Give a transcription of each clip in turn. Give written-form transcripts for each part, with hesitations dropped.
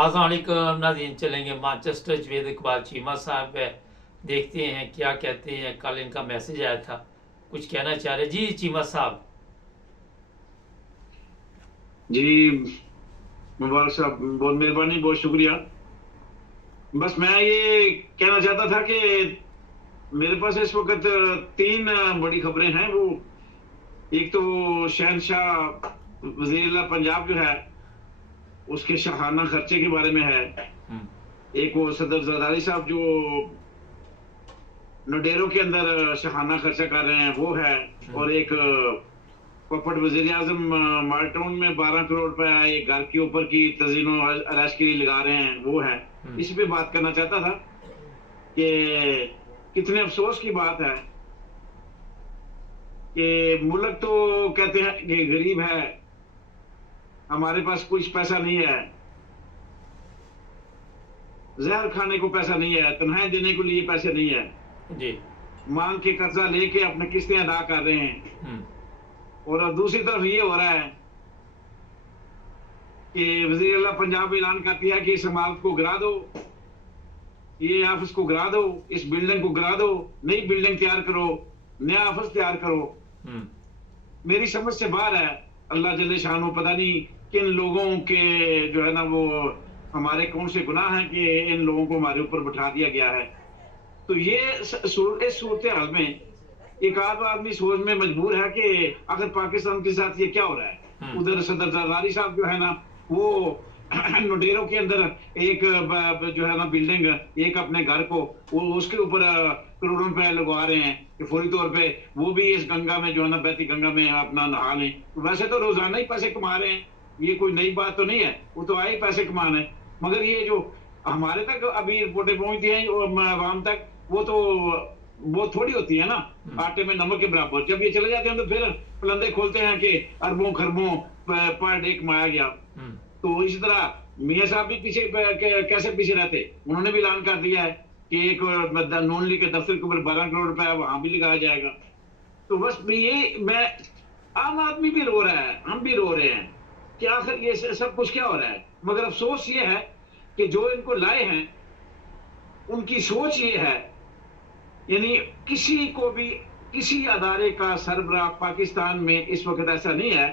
अस्सलामुअलैकुम नाज़रीन, चलेंगे मैनचेस्टर जवेद इकबाल चीमा साहब है, देखते हैं क्या कहते हैं। कल इनका मैसेज आया था, कुछ कहना चाह रहे जी चीमा साहब। जी मुबारक साहब, बहुत मेहरबानी, बहुत शुक्रिया। बस मैं ये कहना चाहता था कि मेरे पास इस वक्त तीन बड़ी खबरें हैं। वो एक तो वो शहनशाह वज़ीर-ए-आला पंजाब जो है उसके शाहाना खर्चे के बारे में है। एक वो सदर जरदारी साहब जो नडेरों के अंदर शाहाना खर्चा कर रहे हैं वो है, और एक पपट वजीर आजम माल्टाउन में 12 करोड़ रुपए एक घर के ऊपर की तजीनो अराश के लिए लगा रहे हैं वो है। इसी पे बात करना चाहता था कि कितने अफसोस की बात है कि मुल्क तो कहते हैं कि गरीब है, हमारे पास कुछ पैसा नहीं है, जहर खाने को पैसा नहीं है, तनख्वाहें देने के लिए पैसे नहीं है जी, मांग के कर्जा लेके अपने किस्तें अदा कर रहे हैं। और दूसरी तरफ ये हो रहा है कि वज़ीर-ए-आला पंजाब ऐलान करती है कि इस इमारत को गिरा दो, ये ऑफिस को गिरा दो, इस बिल्डिंग को गिरा दो, नई बिल्डिंग तैयार करो, नया ऑफिस तैयार करो। मेरी समझ से बाहर है। अल्लाह जल्ले शान को पता नहीं किन लोगों के जो है ना वो हमारे कौन से गुनाह हैं कि इन लोगों को हमारे ऊपर बिठा दिया गया है। तो ये इस सूरत हाल में एक आदमी सोच में मजबूर है कि आखिर पाकिस्तान के साथ ये क्या हो रहा है। उधर सदर जरदारी साहब जो है ना वो नडेरों के अंदर एक जो है ना बिल्डिंग, एक अपने घर को वो उसके ऊपर करोड़ों रुपए लगवा रहे हैं कि फौरी तौर पे वो भी इस गंगा में जो है ना बहती गंगा में अपना नहा लें। वैसे तो रोजाना ही पैसे कमा रहे हैं, ये कोई नई बात तो नहीं है, वो तो आए पैसे कमाने। मगर ये जो हमारे तक अभी रिपोर्टें पहुंचती हैं आवाम तक, वो तो वो थोड़ी होती है ना, आटे में नमक के बराबर। जब ये चले जाते हैं तो फिर पलंदे खोलते हैं कि अरबों खरबों पर डे कमाया गया। तो इसी तरह मियां साहब भी पीछे कैसे पीछे रहते, उन्होंने भी ऐलान कर दिया है कि एक नॉन लीग के दफ्तर के ऊपर 12 करोड़ रुपया वहां भी लगाया जाएगा। तो बस ये मैं आम आदमी भी रो रहा है, हम भी रो रहे हैं कि आखिर ये सब कुछ क्या हो रहा है। मगर अफसोस ये है कि जो इनको लाए हैं उनकी सोच ये है, यानी किसी को भी किसी अदारे का सरबराह पाकिस्तान में इस वक्त ऐसा नहीं है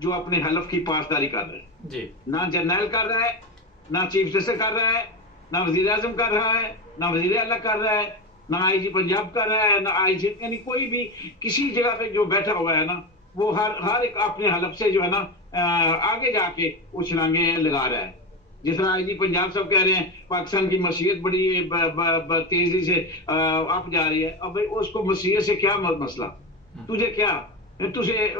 जो अपने हलफ की पासदारी कर रहे हैं जी। ना जर्नैल कर रहा है, ना चीफ जस्टिस कर रहा है, ना वजीर आजम कर रहा है, ना वजीर आला कर रहा है, ना आईजी पंजाब कर रहा है, ना आईजी, यानी कोई भी किसी जगह पे जो बैठा हुआ है ना वो हर एक अपने हलफ से जो है ना आगे जाके वो छलांगे लगा रहा है। जिस तरह आईजी पंजाब सब कह रहे हैं पाकिस्तान की मसीहत बड़ी तेजी से अप जा रही है। अब उसको मसीहत से क्या मसला, तुझे क्या, तुझे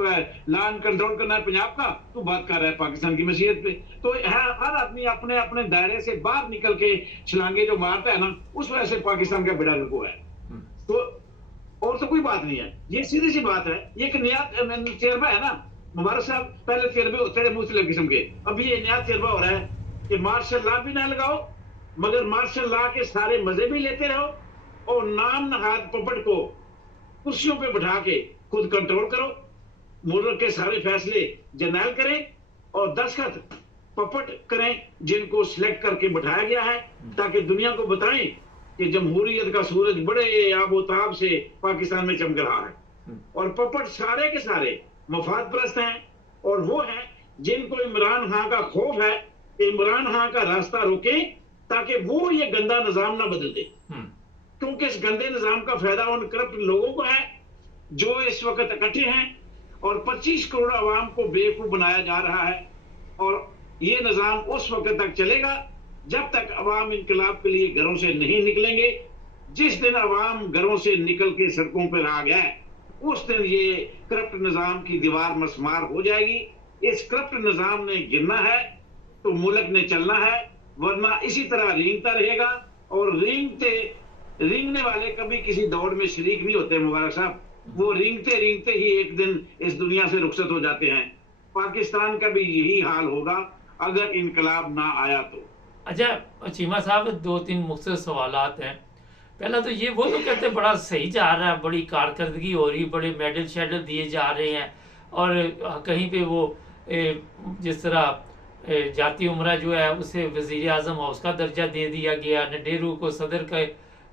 लॉ एंड कंट्रोल करना है पंजाब का, तू बात कर रहा है पाकिस्तान की मसीहत पे। तो हर आदमी अपने अपने दायरे से बाहर निकल के छलांगे जो मारता है ना, उस वजह से पाकिस्तान का बेड़ा गर्क है। तो और तो कोई बात नहीं है, ये सीधी सी बात है। ये एक नया तजर्बा है ना, मुबारक साहब पहले तजर्बे होते रहे मुख्तलिफ किस्म के, अभी ये नया तजर्बा हो रहा है कि मार्शल लॉ भी ना लगाओ, मगर मार्शल लॉ के सारे मजे भी लेते रहो और नाम नहाद पपट को कुर्सियों पे बैठा के खुद कंट्रोल करो। मुल्क के सारे फैसले जर्नैल करें और दस्तखत पपट करें जिनको सिलेक्ट करके बैठाया गया है, ताकि दुनिया को बताएं कि जमहूरियत का सूरज बड़े आबोताब से पाकिस्तान में चमक रहा है। और पपट सारे के सारे मफाद परस्त हैं और वो हैं जिनको इमरान खान का खौफ है, इमरान खान का रास्ता रोके ताकि वो ये गंदा निजाम ना बदल दे। क्योंकि इस गंदे निजाम का फायदा उन करप्ट लोगों को है जो इस वक्त इकट्ठे हैं और 25 करोड़ आवाम को बेवकूफ बनाया जा रहा है। और ये निजाम उस वक्त तक चलेगा जब तक अवाम इनकलाब के लिए घरों से नहीं निकलेंगे। जिस दिन अवाम घरों से निकल के सड़कों पर आ गया उस दिन ये करप्ट निजाम की दीवार मसमार हो जाएगी। इस करप्ट निजाम ने गिरना है तो मुल्क ने चलना है, वरना इसी तरह रेंगता रहेगा। और रेंगने वाले कभी किसी दौड़ में शरीक नहीं होते मुबारक साहब, वो रेंगते रेंगते ही एक दिन इस दुनिया से रुखसत हो जाते हैं। पाकिस्तान का भी यही हाल होगा अगर इनकलाब ना आया तो। अच्छा चीमा साहब, 2-3 मुख्तलिफ सवालात हैं। पहला तो ये, वो तो कहते हैं बड़ा सही जा रहा है, बड़ी कारकर्दगी हो रही, बड़े मेडल शेडल दिए जा रहे हैं और कहीं पे वो जिस तरह जाती उमरा जो है उसे वजीर आजम हाउस का दर्जा दे दिया गया, नेहरू को सदर का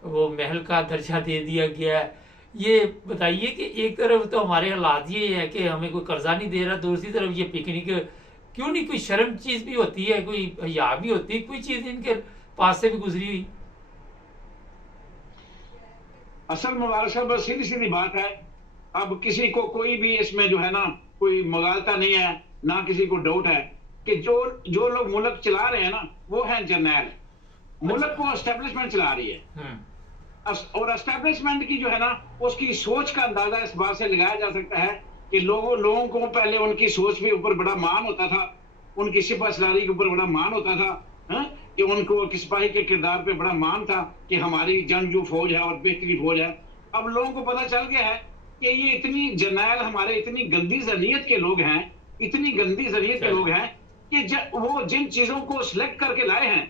वो महल का दर्जा दे दिया गया है। ये बताइए कि एक तरफ तो हमारे हालात ये है कि हमें कोई कर्जा नहीं दे रहा, दूसरी तरफ ये पिकनिक, क्यों नहीं कोई शर्म चीज भी होती है, कोई हया भी होती है, कोई चीज इनके पास से भी गुजरी हुई? असल मुबारक साहब सीधी सीधी बात है, अब किसी को कोई भी इसमें जो है ना कोई मगालता नहीं है, ना किसी को डाउट है कि जो जो लोग मुल्क चला रहे हैं ना वो है जर्नैल, मुल्क को एस्टेब्लिशमेंट चला रही है। और एस्टेब्लिशमेंट की जो है ना उसकी सोच का अंदाजा इस बात से लगाया जा सकता है कि लोगों को पहले उनकी सोच के ऊपर बड़ा मान होता था, उनकी सिपा सलारी के ऊपर बड़ा मान होता था, कि उनको सिपाही के किरदार पे बड़ा मान था कि हमारी जंगजू फौज है और बेहतरी फौज है। अब लोगों को पता चल गया है कि ये इतनी जर्नैल हमारे इतनी गंदी जरियत के लोग हैं, इतनी गंदी जरियत के लोग हैं कि वो जिन चीजों को सिलेक्ट करके लाए हैं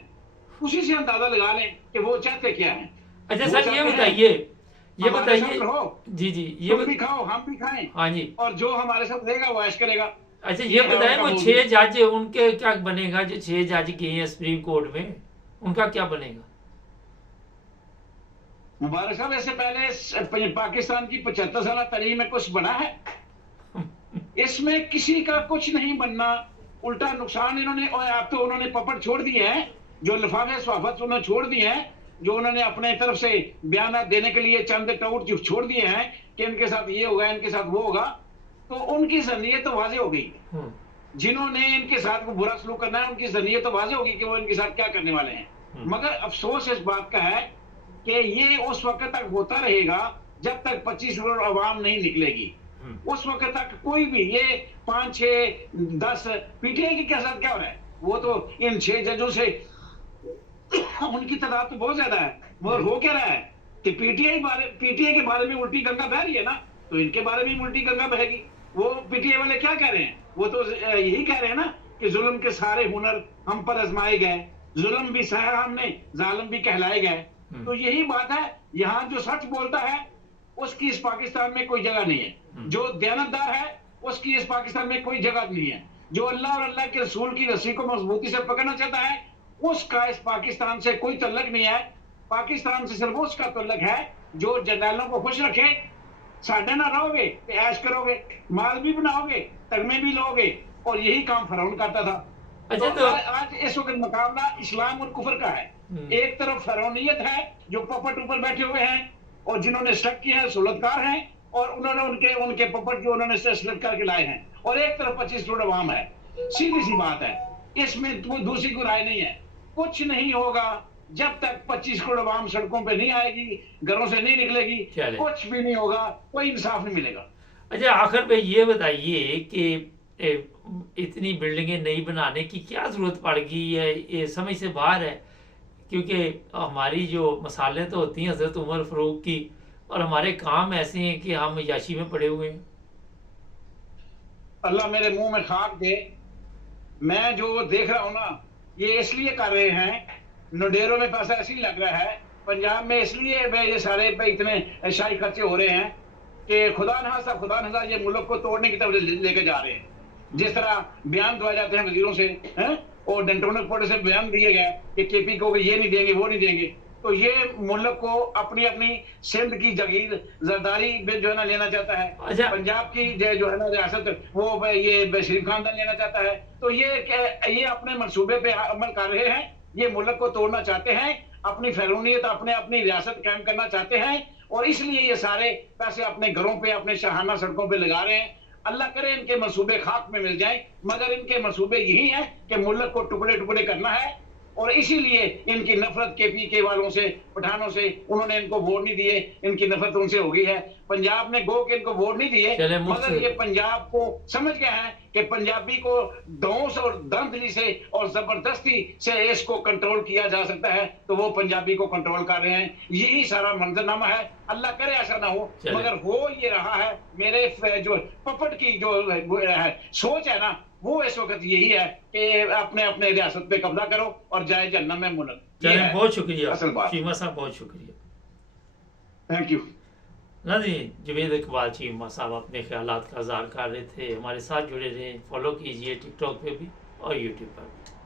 उसी से अंदाजा लगा लें कि वो चाहते क्या है। अच्छा सर ये बताइए जी जी, ये भी खाओ हम भी खाएं, हाँ जी, और जो हमारे साथ रहेगा वो ऐश करेगा। अच्छा ये बताएं वो 6 जज उनके क्या बनेगा, जो 6 जज गए हैं सुप्रीम कोर्ट में, उनका क्या बनेगा? मुबारक साहब ऐसे पहले पाकिस्तान की 75 साल तारीख में कुछ बना है? इसमें किसी का कुछ नहीं बनना, उल्टा नुकसान इन्होंने, और अब तो उन्होंने पपट छोड़ दिए हैं, जो लिफाफे स्वाफत उन्होंने छोड़ दिए हैं, जो उन्होंने अपने तरफ से बयान देने के लिए चंद टाउट छोड़ दिए हैं कि इनके साथ ये होगा इनके साथ वो होगा, तो उनकी जनीयत तो वाजे हो गई। जिन्होंने इनके साथ को बुरा सलूक करना है उनकी जनीयत तो वाजे होगी कि वो इनके साथ क्या करने वाले हैं। मगर अफसोस इस बात का है कि ये उस वक्त तक होता रहेगा जब तक 25 करोड़ अवाम नहीं निकलेगी। उस वक्त तक कोई भी ये 5, 6, 10 पीटीआई के साथ क्या हो रहा है, वो तो इन 6 जजों से उनकी तादाद तो बहुत ज्यादा है, मगर हो क्या रहा है कि पीटीआई के बारे में उल्टी गंगा बह रही है ना, तो इनके बारे में उल्टी गंगा बहेगी। वो पीटीआई वाले क्या कह रहे हैं, वो तो यही कह रहे हैं ना कि जुल्म के सारे हुनर हम पर आजमाए गए, जुल्म भी सहा हमने, जालिम भी कहलाए गए। तो यही बात है, यहाँ जो सच बोलता है उसकी इस पाकिस्तान में कोई जगह नहीं है, जो दयानतदार है उसकी इस पाकिस्तान में कोई जगह नहीं है, जो अल्लाह और अल्लाह के रसूल की रस्सी को मजबूती से पकड़ना चाहता है उसका इस पाकिस्तान से कोई तल्लक नहीं है। पाकिस्तान से सिर्फ उसका तल्लक है जो जर्नैलों को खुश रखे, साढ़े ना रहोगे तो ऐश करोगे, माल भी बनाओगे, तगमे भी लोगे, और यही काम फरौन करता था। अच्छा तो आज इस वक्त मुकाबला इस्लाम और कुफर का है। एक तरफ फरौनियत है जो पपट ऊपर बैठे हुए हैं और जिन्होंने स्टक किए हैं, सुलतकार हैं, और उन्होंने उनके पपट जो उन्होंने सिलेक्ट करके लाए हैं, और एक तरफ 25 करोड़ अवाम है। सीधी सी बात है, इसमें कोई दूसरी कोई राय नहीं है। कुछ नहीं होगा जब तक 25 करोड़ अवाम सड़कों पे नहीं आएगी, घरों से नहीं निकलेगी, कुछ भी नहीं होगा, कोई इंसाफ नहीं मिलेगा। अच्छा आखिर में ये बताइए कि इतनी बिल्डिंगें नहीं बनाने की क्या जरूरत पड़ गई है, ये समझ से बाहर है, क्योंकि हमारी जो मसाले तो होती हैं हजरत उमर फारूक की, और हमारे काम ऐसे हैं कि हम याशी में पड़े हुए हैं। अल्लाह मेरे मुंह में खाक दे, मैं जो देख रहा हूं ना ये इसलिए कर रहे हैं, नोडेरों में पैसा इसलिए लग रहा है, पंजाब में इसलिए ये सारे पे इतने शाही खर्चे हो रहे हैं कि खुदा नहासा ये मुल्क को तोड़ने की तरफ लेके जा रहे हैं। जिस तरह बयान दिए जाते हैं वजीरों से हैं, और डेंटोनिक पोर्ट से बयान दिए गए कि केपी को ये नहीं देंगे वो नहीं देंगे, तो ये मुल्क को अपनी सिंध की जगीर जरदारी जो है ना लेना चाहता है। अच्छा। पंजाब की जो है ना रियासत वो ये शरीफ खानदान लेना चाहता है। तो ये अपने मंसूबे पे अमल कर रहे हैं, ये मुल्क को तोड़ना चाहते हैं, अपनी फैलूनियत अपनी रियासत कायम करना चाहते हैं, और इसलिए ये सारे पैसे अपने घरों पे अपने शाहाना सड़कों पे लगा रहे हैं। अल्लाह करे इनके मंसूबे खाक में मिल जाएं, मगर इनके मंसूबे यही हैं कि मुल्क को टुकड़े टुकड़े करना है, और इसीलिए इनकी नफरत के वालों से, पठानों से, उन्होंने इनको वोट नहीं दिए, इनकी नफरत उनसे हो गई है। पंजाब में गो के इनको वोट नहीं दिए, मगर ये पंजाब को समझ गए हैं कि पंजाबी को दौस और दंतली से और जबरदस्ती से इसको कंट्रोल किया जा सकता है, तो वो पंजाबी को कंट्रोल कर रहे हैं। यही सारा मंजरनामा है। अल्लाह करे ऐसा ना हो, मगर हो ये रहा है। मेरे जो पपट की जो सोच है ना, वो इस वक्त यही है कि अपने रियासत पे कब्जा करो और जाए जन्नत में मुल्क। बहुत शुक्रिया असल बात। चीमा साहब, बहुत शुक्रिया, थैंक यू। नाज़रीन, जुवेद इकबाल चीमा साहब अपने ख्यालात का इज़हार कर रहे थे, हमारे साथ जुड़े रहें, फॉलो कीजिए टिकटॉक पे भी। और यूट्यूब पर भी।